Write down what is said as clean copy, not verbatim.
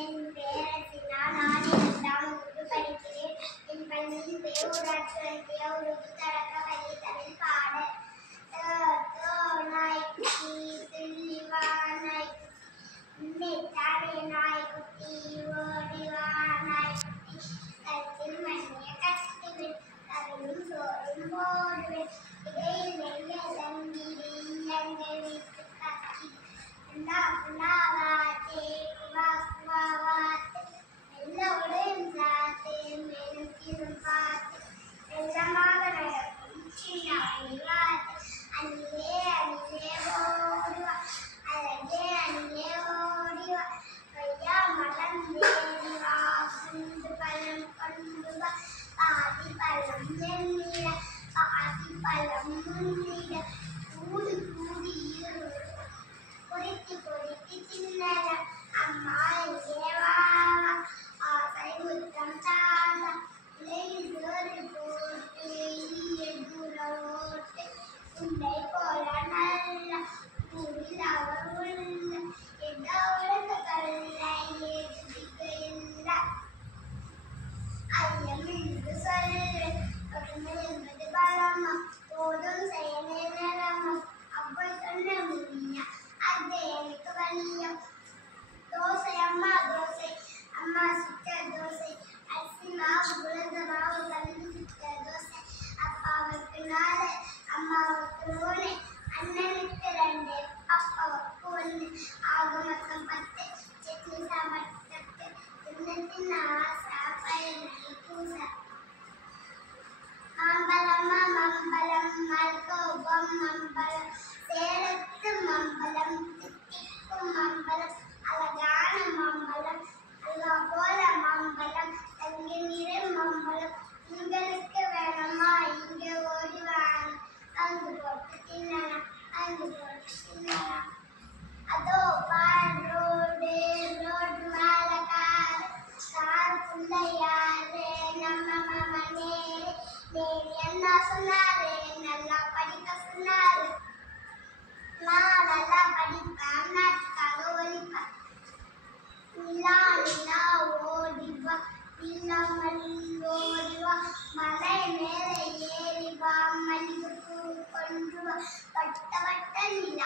என் பெயர் ரசினா. நான் 2ஆம் வகுப்பு படிக்கிறேன். என் பள்ளியின் பெயர் ஊராட்சி ஒன்றிய உருது தொடக்க பள்ளி. தமிழ் பாடல். நாய்க்குட்டி துள்ளிவா நாய்க்குட்டி, உன்னைத்தானே நாய்க்குட்டி, ஓடிவா நாய்க்குட்டி, கழுத்தில் மணிய கட்டுவேன், கவிழும் சோறும் போடுவேன், இடையில் மெல்ல தங்கிடு எங்கள் வீட்டு கட்டி, புல்லா புல்லா வாத்தே குவா குவா வாத்தே, மெல்லவுடன் சாத்தே மெனுக்கிடும் பாத்தே, வெள்ளமாக நடக்கும் சின்னாய் வாத்தே, அணிலே அணிலே ஓடிவா, அழகே அணிலே ஓடிவா, கொய்யா மரம் ஏறிவா, குண்டு பழம் கொண்டு வா, பாதி பழம் வெண்ணிட, பாதி பழம் முன்னிட, கூடி கூடி பொறுக்கி பொறுக்கி தின்னலாம், அம்மா இங்கே வா ஆசை முத்தம் தானா, இலையில் சோறு போட்டு எதுர ஓட்டு, உண்டை போல நல்ல ஊரில் அவர் உள்ள, எதோ உலக கல்லை ஏற்றுக்க இல்லை, ஐயம் என்று சொல்வேன், கொடுமை என்பது பலமா, போதும் செயலே நிறமா, அவ்வை சொன்ன முடியா, அது எனக்கு வலியம், தோசை அம்மா தோசை, அம்மா சுட்ட தோசை, அரிசி மாவு உலர்ந்த மாவு கலந்து சுட்ட தோசை, அப்பாவுக்கு 4 அம்மாவுக்கு 3, அண்ணனுக்கு 2 அப்பாவுக்கு 1, ஆக மொத்தம் 10, சட்னி சாம்பார் தட்டு, தின்ன ஆசா பயனை பூச, மாம்பழமா மம்பழம் மல்கோபம் மம்பழம், சேலத்து மம்பழம் தித்திக்கும் மம்பழம், அழகான மம்பழம், அல்வா போல மம்பழம், தங்க நிற மம்பழம், உங்களுக்கு வேணுமா இங்கே ஓடி வாங்க, அங்கு போட்டு தின்னலாம், அங்கு போட்டு தின்னலாம், அதோ பார் ரோடு மேல கார் புள்ள யாரு, நம்ம மாமா நேரு, நேரு என்ன சொன்னாரு, நல்லா படிக்க சொன்னாரு, நான் நல்லா படிப்பேன், நாட்டுக்காக ஒழிப்பேன், நிலா நிலா ஓடிவா, நில்லாமல் ஓடிவா, மலை மேலே ஏறிவா, மல்லிகைப்பூ கொண்டு வா, வட்ட வட்ட நிலா